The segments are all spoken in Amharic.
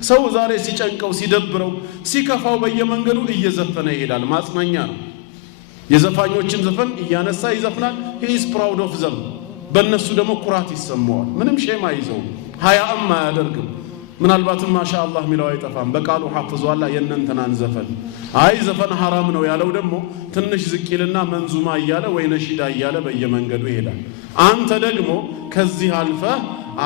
ሰው ዛሬ ሲጨንቀው ሲደብረው ሲከፋው በየመንገዱ እየዘፈነ ይሄዳል። ማጽናኛ ነው። የዘፋኞችን ዘፈን እያነሳ ይዘፍናል። he is proud of them። በእነሱ ደግሞ ኩራት ይሰማዋል። ምንም ሼም አይዘው ሀያም አያደርግም። ምናልባትም ማሻአላህ ሚለው አይጠፋም። በቃሉ ሐፍዟላ የነንተናን ዘፈን አይ ዘፈን ሐራም ነው ያለው ደግሞ ትንሽ ዝቂልና መንዙማ እያለ ወይ ነሺዳ እያለ በየመንገዱ ይሄዳል። አንተ ደግሞ ከዚህ አልፈ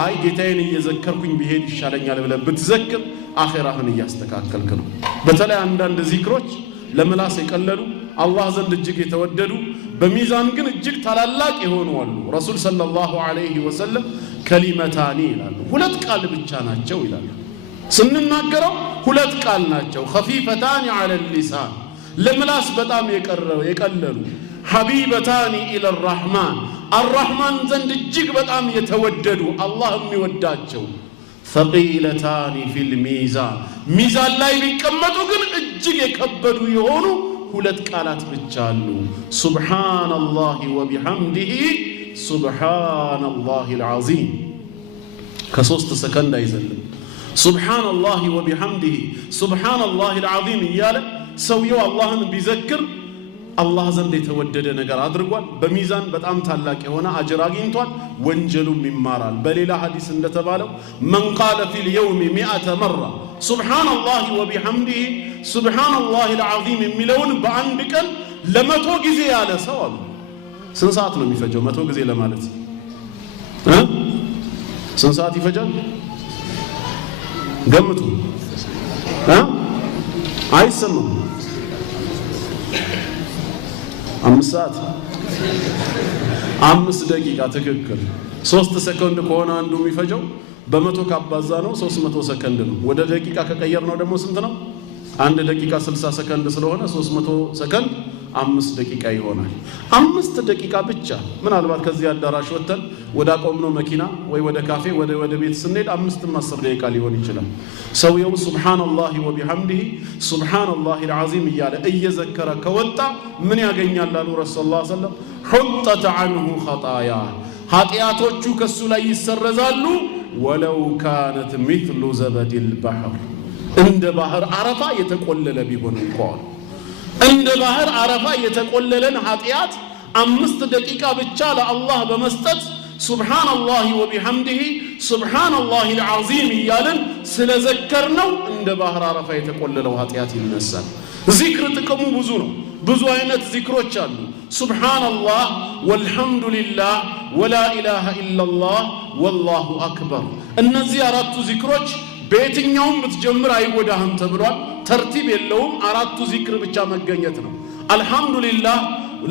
አይ ጌታዬን እየዘከርኩኝ ቢሄድ ይሻለኛል ብለህ ብትዘክር አኺራህን እያስተካከልክ ነው። በተለይ አንዳንድ ዚክሮች ለምላስ የቀለሉ አላህ ዘንድ እጅግ የተወደዱ በሚዛን ግን እጅግ ታላላቅ የሆኑ አሉ። ረሱል ሰለላሁ ዐለይሂ ወሰለም ከሊመታኒ ይላሉ፣ ሁለት ቃል ብቻ ናቸው ይላሉ። ስንናገረው ሁለት ቃል ናቸው። ኸፊፈታኒ ዐለ ሊሳን ለምላስ በጣም የቀለሉ ሐቢበታኒ ኢለ ረሕማን አርረሕማን ዘንድ እጅግ በጣም የተወደዱ አላህ የሚወዳቸው ሰቂለታኒ ፊል ሚዛን ሚዛን ላይ ቢቀመጡ ግን እጅግ የከበዱ የሆኑ ሁለት ቃላት ብቻ አሉ። ሱብሓነላሂ ወቢሐምዲሂ ሱብሓነላሂል ዐዚም። ከሶስት ሰከንድ አይዘልም። ሱብሓነላሂ ወቢሐምዲሂ ሱብሓነላሂል ዐዚም እያለ ሰውየው አላህን ቢዘክር አላህ ዘንድ የተወደደ ነገር አድርጓል። በሚዛን በጣም ታላቅ የሆነ አጅር አግኝቷል። ወንጀሉም ይማራል። በሌላ ሐዲስ እንደተባለው መን ቃለ ፊል የውሚ ሚአተ መራ ሱብሓነላሂ ወቢሐምዲሂ ሱብሓነላሂል ዐዚም የሚለውን በአንድ ቀን ለመቶ ጊዜ ያለ ሰው አሉ። ስንት ሰዓት ነው የሚፈጀው መቶ ጊዜ ለማለት? ስንት ሰዓት ይፈጃል ገምቱ? አይሰማም። 5 ሰዓት 5 ደቂቃ ትክክል። 3 ሰከንድ ከሆነ አንዱ የሚፈጀው በመቶ ካባዛ ነው 300 ሰከንድ ነው። ወደ ደቂቃ ከቀየር ነው ደግሞ ስንት ነው? 1 ደቂቃ 60 ሰከንድ ስለሆነ 300 ሰከንድ 5 ደቂቃ ይሆናል። 5 ደቂቃ ብቻ ምናልባት ከዚህ አዳራሽ ወጥተን ወደ አቆምነው መኪና ወይ ወደ ካፌ ወደ ቤት ስንሄድ 5-10 ደቂቃ ሊሆን ይችላል። ሰውየው ሱብሓነላሂ ወቢሐምዲሂ ሱብሓነላሂል ዐዚም እያለ እየዘከረ ከወጣ ምን ያገኛል አሉ ረሱል ሰለላሁ ዐለይሂ ወሰለም? ሑጠት ዐንሁ ኸጣያ ኃጢአቶቹ ከሱ ላይ ይሰረዛሉ። ወለው ካነት ሚስሉ ዘበዲል ባሕር እንደ ባህር አረፋ የተቆለለ ቢሆን እንኳን እንደ ባህር አረፋ የተቆለለን ኃጢአት 5 ደቂቃ ብቻ ለአላህ በመስጠት ሱብሓነላሂ ወቢሐምዲሂ ሱብሓነላሂል ዐዚም እያልን ስለዘከርነው እንደ ባህር አረፋ የተቆለለው ኃጢአት ይነሳል። ዚክር ጥቅሙ ብዙ ነው። ብዙ አይነት ዚክሮች አሉ። ሱብሓነላህ ወልሐምዱሊላህ ወላ ኢላሃ ኢለላህ ወላሁ አክበር። እነዚህ አራቱ ዚክሮች በየትኛውም ብትጀምር አይጎዳህም ተብሏል። ተርቲብ የለውም። አራቱ ዚክር ብቻ መገኘት ነው። አልሐምዱሊላህ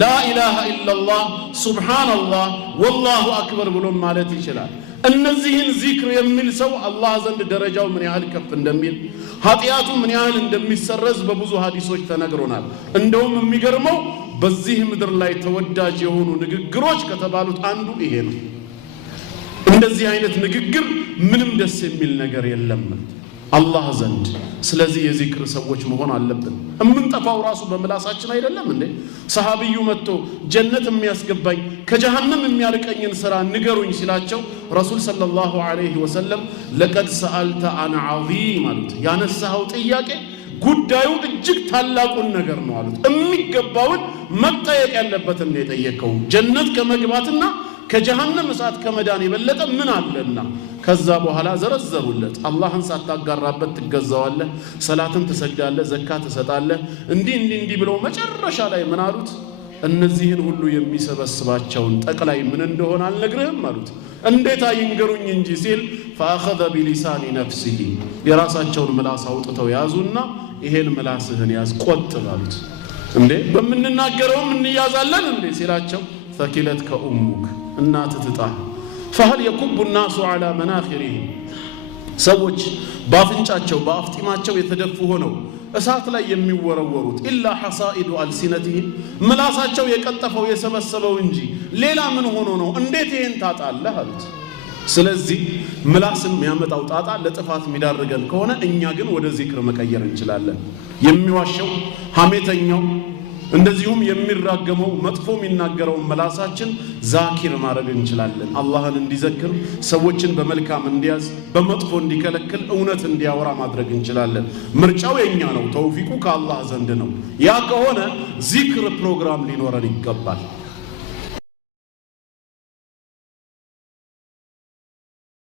ላ ኢላሃ ኢለላህ ሱብሓነላህ ወላሁ አክበር ብሎ ማለት ይችላል። እነዚህን ዚክር የሚል ሰው አላህ ዘንድ ደረጃው ምን ያህል ከፍ እንደሚል ኃጢአቱ ምን ያህል እንደሚሰረዝ በብዙ ሐዲሶች ተነግሮናል። እንደውም የሚገርመው በዚህ ምድር ላይ ተወዳጅ የሆኑ ንግግሮች ከተባሉት አንዱ ይሄ ነው። እንደዚህ አይነት ንግግር ምንም ደስ የሚል ነገር የለም አላህ ዘንድ። ስለዚህ የዚክር ሰዎች መሆን አለብን። እምንጠፋው ራሱ በምላሳችን አይደለም እንዴ? ሰሃቢዩ መጥቶ ጀነት የሚያስገባኝ ከጀሃነም የሚያርቀኝን ሥራ ንገሩኝ ሲላቸው ረሱል ሰለላሁ ዐለይሂ ወሰለም ለቀድ ሰአልተ አን ዐዚም አሉት። ያነሳኸው ጥያቄ ጉዳዩ እጅግ ታላቁን ነገር ነው አሉት። የሚገባውን መጠየቅ ያለበትን ነው የጠየቀው። ጀነት ከመግባትና ከጀሃነም እሳት ከመዳን የበለጠ ምን አለና? ከዛ በኋላ ዘረዘሩለት። አላህን ሳታጋራበት ትገዛዋለህ፣ ሰላትን ትሰግዳለህ፣ ዘካ ትሰጣለህ፣ እንዲህ ብለው መጨረሻ ላይ ምን አሉት? እነዚህን ሁሉ የሚሰበስባቸውን ጠቅላይ ምን እንደሆነ አልነግርህም አሉት። እንዴት አይንገሩኝ እንጂ ሲል ፈአኸዘ ቢሊሳኒ ነፍሲሂ የራሳቸውን ምላስ አውጥተው ያዙና ይሄን ምላስህን ያዝ ቆጥብ አሉት። እንዴ በምንናገረውም እንያዛለን እንዴ ሲላቸው ፈኪለት ከኡሙክ እናት ትጣ فهل يكب الناس على مناخرهم ሰዎች ባፍንጫቸው በአፍጢማቸው የተደፉ ሆነው እሳት ላይ የሚወረወሩት ኢላ ሐሳኢዱ አልሲነቲሂም ምላሳቸው የቀጠፈው የሰበሰበው እንጂ ሌላ ምን ሆኖ ነው? እንዴት ይሄን ታጣለህ አሉት። ስለዚህ ምላስም የሚያመጣው ጣጣ ለጥፋት የሚዳርገን ከሆነ እኛ ግን ወደ ዚክር መቀየር እንችላለን። የሚዋሸው ሐሜተኛው እንደዚሁም የሚራገመው መጥፎ የሚናገረው መላሳችን ዛኪር ማድረግ እንችላለን። አላህን እንዲዘክር፣ ሰዎችን በመልካም እንዲያዝ፣ በመጥፎ እንዲከለክል፣ እውነት እንዲያወራ ማድረግ እንችላለን። ምርጫው የኛ ነው፣ ተውፊቁ ከአላህ ዘንድ ነው። ያ ከሆነ ዚክር ፕሮግራም ሊኖረን ይገባል።